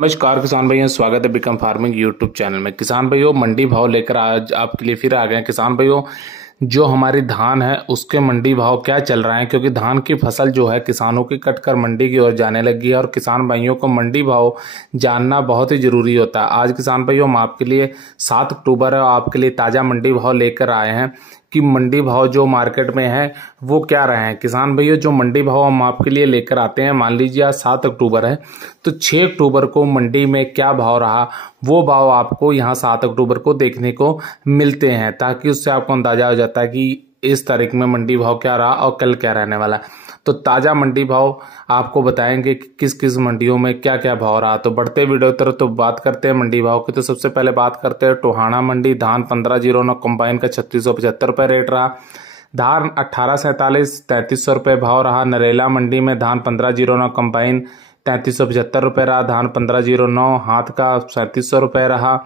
नमस्कार किसान भाइयों, स्वागत है बिकम फार्मिंग यूट्यूब चैनल में। किसान भाइयों, मंडी भाव लेकर आज आपके लिए फिर आ गए हैं। किसान भाइयों, जो हमारी धान है उसके मंडी भाव क्या चल रहा है, क्योंकि धान की फसल जो है किसानों की कटकर मंडी की ओर जाने लगी है और किसान भाइयों को मंडी भाव जानना बहुत ही जरूरी होता है। आज किसान भाइयों हम आपके लिए 7 अक्टूबर है, आपके लिए ताज़ा मंडी भाव लेकर आए हैं कि मंडी भाव जो मार्केट में है वो क्या रहे हैं। किसान भाइयों, जो मंडी भाव हम आपके लिए लेकर आते हैं, मान लीजिए आज 7 अक्टूबर है तो 6 अक्टूबर को मंडी में क्या भाव रहा वो भाव आपको यहाँ 7 अक्टूबर को देखने को मिलते हैं, ताकि उससे आपको अंदाजा हो जाता है कि इस तारीख में मंडी भाव क्या रहा और कल क्या रहने वाला है। तो ताज़ा मंडी भाव आपको बताएंगे कि किस किस मंडियों में क्या क्या भाव रहा। तो बढ़ते वीडियो तरफ तो बात करते हैं मंडी भाव की। तो सबसे पहले बात करते हैं टोहाना मंडी। धान 1509 कंबाइन का 3675 रुपये रेट रहा। धान 1847 3300 रुपये भाव रहा। नरेला मंडी में धान 1509 कंबाइन 3375 रुपये रहा। धान 1509 हाथ का 3700 रुपये रहा।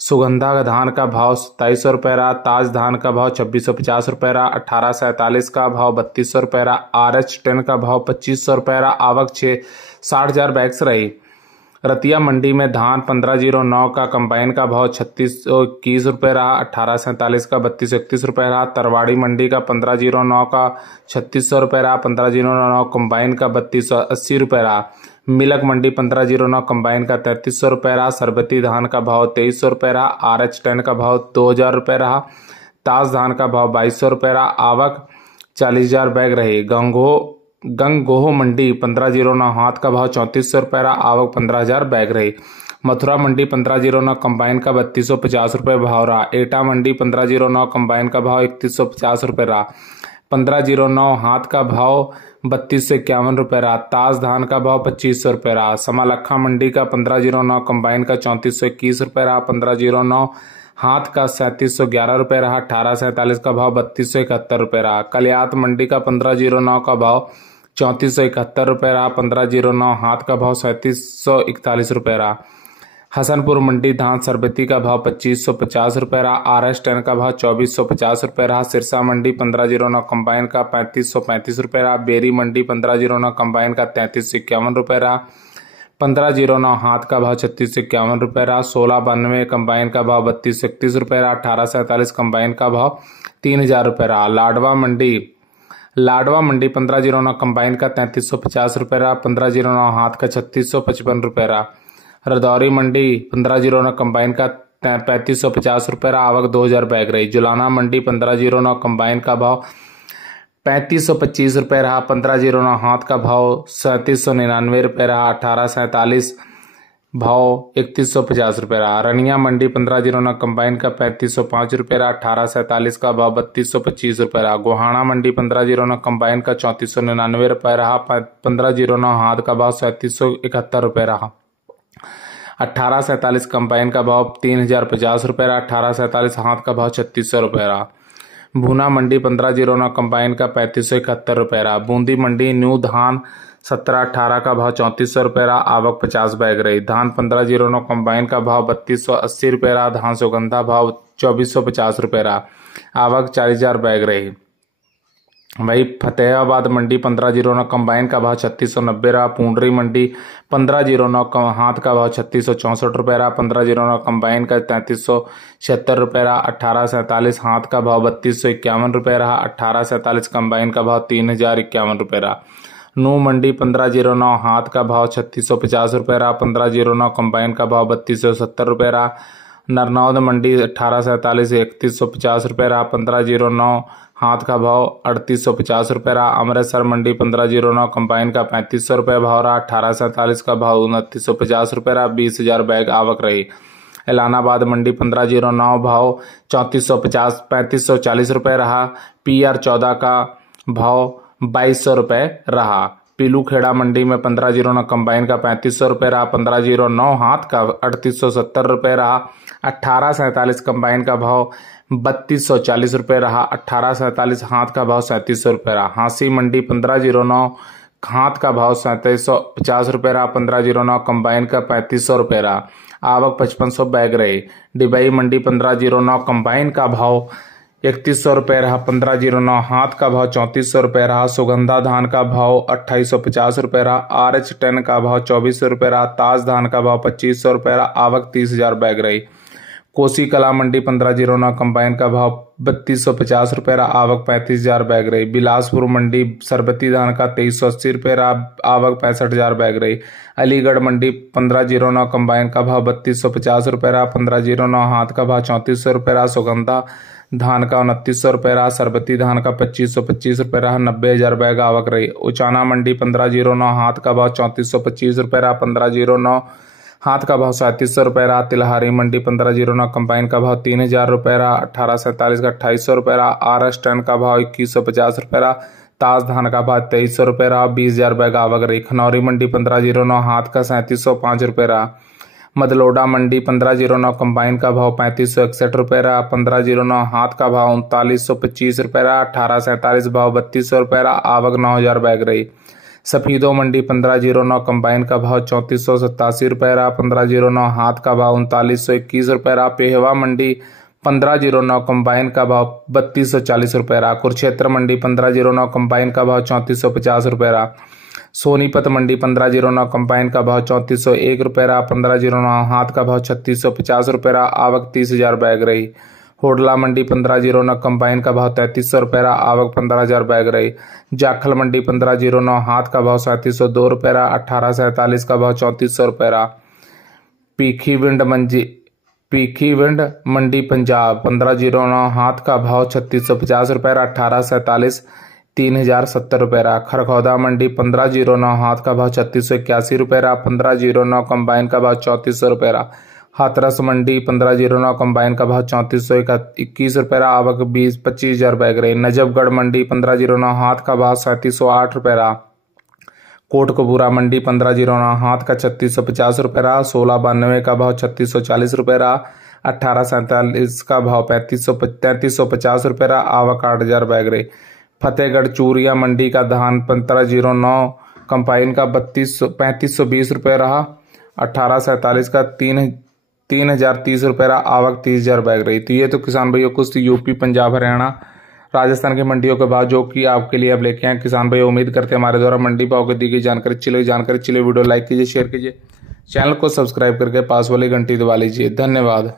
सुगंधा का धान का भाव 2700 रुपये रहा। ताज धान का भाव 2650 रुपये रहा। 1847 का भाव 3200 रुपये रहा। RH10 का भाव 2500 रुपये रहा। आवक 60,000 बैग्स रही। रतिया मंडी में धान 1509 का कंबाइन का भाव 3621 रुपये रहा। 1847 का 3231 रुपये रहा। तरवाड़ी मंडी का 1509 का 3600 रुपये रहा। 1509 कंबाइन का 3280 रुपये रहा। मिलक मंडी 1509 कंबाइन का 3300 रुपये रहा। सरबती धान का भाव 2300 रुपये रहा। RH10 का भाव 2000 रुपये रहा। ताज धान का भाव 2200 रुपये रहा। आवक 40,000 बैग रही। गंगोह मंडी 1509 हाथ का भाव 3400 रुपये रहा। आवक 15,000 बैग रही। मथुरा मंडी 1509 कंबाइन का 3250 रुपये भाव रहा। एटा मंडी 1509 कंबाइन का भाव 3150 रुपये रहा। 1509 हाथ का भाव 3251 रुपये रहा। ताज धान का भाव 2500 रुपये रहा। समालखा मंडी का 1509 कंबाइन का 3421 रुपये रहा। 1509 हाथ का 3711 रुपये रहा। 1847 का भाव 3271 रुपये रहा। कलियात मंडी का 1509 का भाव 3471 रुपये रहा। 1509 हाथ का भाव 3741 रुपये रहा। हसनपुर मंडी धान सरबती का भाव 2550 रुपये रहा। RH10 का भाव 2450 रुपये रहा। सिरसा मंडी 1509 कंबाइन का 3535 रुपये रहा। बेरी मंडी 1509 कंबाइन का 3351 रुपये रहा। 1509 हाथ का भाव 3651 रुपये रहा। 1692 कंबाइन का भाव 3231 रुपये रहा। 1847 कंबाइन का भाव 3000 रुपये रहा। लाडवा मंडी 1509 कंबाइन का 3350 रुपये रहा। 1509 हाथ का 3655 रुपये रहा। रदौरी मंडी 1509 कंबाइन का 3550 रुपये रहा। आवक 2000 बैग रही। जुलाना मंडी 1509 कंबाइन का भाव 3525 रुपये रहा। 1509 हाथ का भाव 3799 रुपये रहा। 1847 भाव 3150 रुपये रहा। रनिया मंडी 1509 कंबाइन का 3505 रुपये रहा। 1847 का भाव 3225 रुपये रहा। गोहाना मंडी 1509 कंबाइन का 3499 रुपये रहा। 1509 हाथ का भाव 3771 रुपये रहा। 1847 कंबाइन का भाव 3050 रुपये रहा। 1847 हाथ का भाव 3600 रुपये रहा। भूना मंडी 1509 कंबाइन का 3571 रुपये रहा। बूंदी मंडी न्यू धान 1718 का भाव 3400 रुपये रहा। आवक 50 बैग रही। धान 1509 कंबाइन का भाव 3280 रुपये रहा। धान सुगंधा भाव 2450 रुपये रहा। आवक 40,000 बैग रही। वही फतेहाबाद मंडी 1509 कंबाइन का भाव 3690 रहा। पूंडरी मंडी 1509 हाथ का भाव 3664 रुपये रहा। 1509 कंबाइन का 3376 रुपये रहा। 1847 हाथ का भाव 3251 रुपये रहा। 1847 कंबाइन का भाव 3051 रुपये रहा। नू मंडी 1509 हाथ का भाव 3650 रुपये रहा। 1509 कंबाइन का भाव 3270 रुपये रहा। नरनौद मंडी 1847 3150 रुपये रहा। 1509 हाथ का भाव 3850 रुपये रहा। अमृतसर मंडी 1509 कंबाइन का 3500 रुपये भाव रहा। 1847 का भाव 2950 रुपये रहा। 20,000 बैग आवक रही। एलानाबाद मंडी 1509 भाव 3540 रुपये रहा। PR 14 का भाव 2200 रुपये रहा। पीलूखेड़ा मंडी में 1509 कंबाइन का 3500 रुपये रहा। 1509 हाथ का 3870 रुपये रहा। 1847 कंबाइन का भाव 3240 रुपये रहा। 1847 हाथ का भाव 3700 रुपये रहा। हांसी मंडी 1509 हाथ का भाव 3750 रुपये रहा। 1509 कंबाइन का 3500 रुपये रहा। आवक 5500 बैग रही। डिबई मंडी 1509 कंबाइन का भाव 3100 रुपये रहा। 1509 हाथ का भाव 3400 रुपये रहा। सुगंधा धान का भाव 2850 रुपये रहा। RH10 का भाव 2400 रुपये रहा। ताज धान का भाव 2500 रुपये रहा। आवक 30,000 बैग रही। कोसी कला मंडी 1509 कंबाइन का भाव 3250 रुपये रहा। आवक 35,000 बैग रही। बिलासपुर मंडी सरबती धान का 2380 रुपये रहा। आवक 65,000 बैग रही। अलीगढ़ मंडी 1509 कंबाइन का भाव 3250 रुपये रहा। 1509 हाथ का भाव 3400 रुपये रहा। सुगंधा धान का 2900 रुपये रहा। सरबती धान का 2525 रुपये रहा। 90,000 बैग आवक रही। उचाना मंडी 1509 हाथ का भाव 3425 रुपये रहा। 1509 हाथ का भाव 3700 रुपये रहा। तिलहारी मंडी 1509 कंबाइन का भाव 3000 रुपये रहा। 1847 का 2800 रुपये रहा। RH10 का भाव 2150 रुपये रहा। ताज धान का भाव 2300 रुपये रहा। 20,000 बैग आवक रही। खनौरी मंडी 1509 हाथ का 3705 रुपये रहा। मदलोडा मंडी 1509 कंबाइन का भाव 3561 रुपये रहा। 1509 हाथ का भाव 3925 रुपये रहा। 1847 भाव 3200 रुपये रहा। आवक 9000 बैग रही। सफीदो मंडी 1509 कंबाइन का भाव 3487 रुपये रहा। 1509 हाथ का भाव 3921 रुपये रहा। पेहवा मंडी 1509 कंबाइन का भाव 3240 रुपये रहा। कुरुक्षेत्र मंडी 1509 कंबाइन का भाव 3450 रुपये रहा। सोनीपत मंडी 1509 कंबाइन का भाव 3401 रुपये रहा। 1509 हाथ का भाव 3650 रुपये रहा। आवक 30,000 बैग रही। होडला मंडी 1509 कंबाइन का भाव 3300 रुपये रहा। आवक 15,000 बैग रही। जाखल मंडी 1509 हाथ का भाव 3702 रुपये रहा। 1847 का भाव 3400 रुपये रहा। पीखीविंड मंडी पंजाब 1509 हाथ का भाव 3650 रुपये रहा। 1847 3070 रुपये रहा। खरखौदा मंडी 1509 हाथ का भाव 3681 रुपये रहा। 1509 कंबाइन का भाव 3400 रुपये रहा। हाथरस मंडी 1509 कंबाइन का भाव 3421 रुपये रहा। आवक 25,000 बैग रही। नजफगढ़ मंडी 1509 हाथ का भाव 3708 रुपये रहा। कोटकपूरा मंडी 1509 हाथ का 3650 रुपये रहा। 1692 का भाव 3640 रुपये रहा। 1847 का भाव 3350 रुपये रहा। आवक 8,000 बैग रही। फतेहगढ़ चूरिया मंडी का धान 1509 कंबाइन का 3520 रुपये रहा। 1847 का 3030 रुपये रहा। आवक 30,000 बैग रही। तो ये तो किसान भाइयों कुछ यूपी पंजाब हरियाणा राजस्थान की मंडियों के बाद जो कि आपके लिए अब लेके आए किसान भाई। उम्मीद करते हैं हमारे द्वारा मंडी भाव की दी गई जानकारी चलिए वीडियो लाइक कीजिए, शेयर कीजिए, चैनल को सब्सक्राइब करके पास वाली घंटी दबा लीजिए। धन्यवाद।